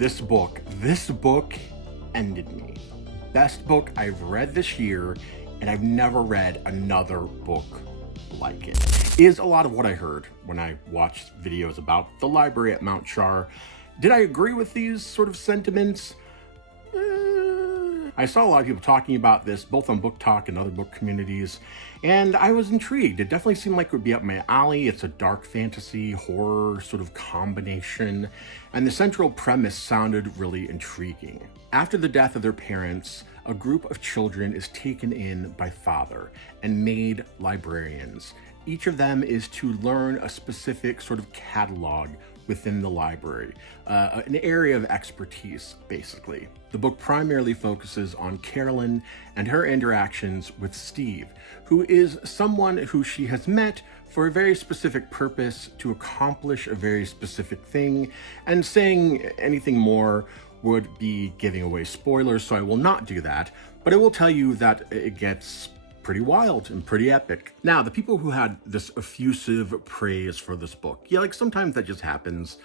This book ended me. Best book I've read this year, and I've never read another book like it. Is a lot of what I heard when I watched videos about the library at Mount Char. Did I agree with these sort of sentiments? I saw a lot of people talking about this, both on Book Talk and other book communities, and I was intrigued. It definitely seemed like it would be up my alley. It's a dark fantasy, horror sort of combination, and the central premise sounded really intriguing. After the death of their parents, a group of children is taken in by father and made librarians. Each of them is to learn a specific sort of catalog within the library, an area of expertise, basically. The book primarily focuses on Carolyn and her interactions with Steve, who is someone who she has met for a very specific purpose to accomplish a very specific thing, and saying anything more would be giving away spoilers, so I will not do that, but I will tell you that it gets pretty wild and pretty epic. Now, the people who had this effusive praise for this book, yeah, like sometimes that just happens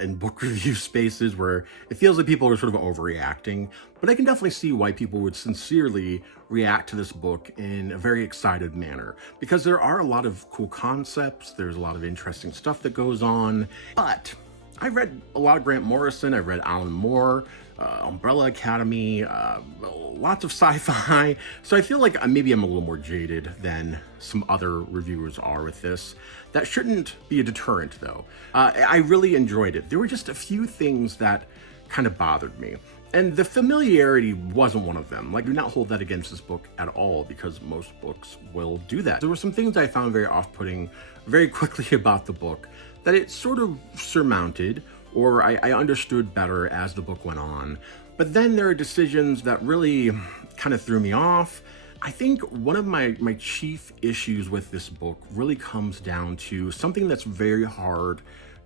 in book review spaces where it feels like people are sort of overreacting, but I can definitely see why people would sincerely react to this book in a very excited manner, because there are a lot of cool concepts, there's a lot of interesting stuff that goes on, but I read a lot of Grant Morrison, I read Alan Moore, Umbrella Academy, lots of sci-fi, so I feel like maybe I'm a little more jaded than some other reviewers are with this. That shouldn't be a deterrent, though. I really enjoyed it. There were just a few things that kind of bothered me, and the familiarity wasn't one of them. Like, do not hold that against this book at all, because most books will do that. There were some things I found very off-putting very quickly about the book that it sort of surmounted, or I understood better as the book went on. But then there are decisions that really kind of threw me off. I think one of my chief issues with this book really comes down to something that's very hard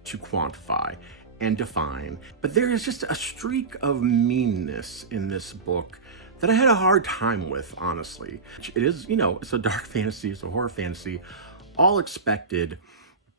to quantify and define. But there is just a streak of meanness in this book that I had a hard time with, honestly. It is, it's a dark fantasy, it's a horror fantasy, all expected.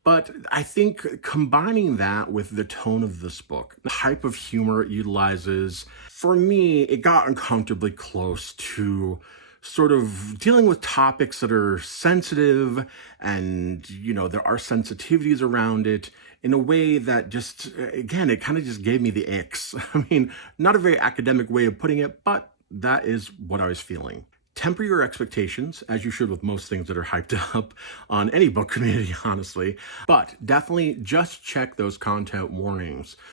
But I think combining that with the tone of this book, the type of humor it utilizes, for me, it got uncomfortably close to sort of dealing with topics that are sensitive, and, there are sensitivities around it in a way that just, again, it kind of just gave me the icks. I mean, not a very academic way of putting it, but that is what I was feeling. Temper your expectations, as you should with most things that are hyped up on any book community, honestly. But definitely just check those content warnings.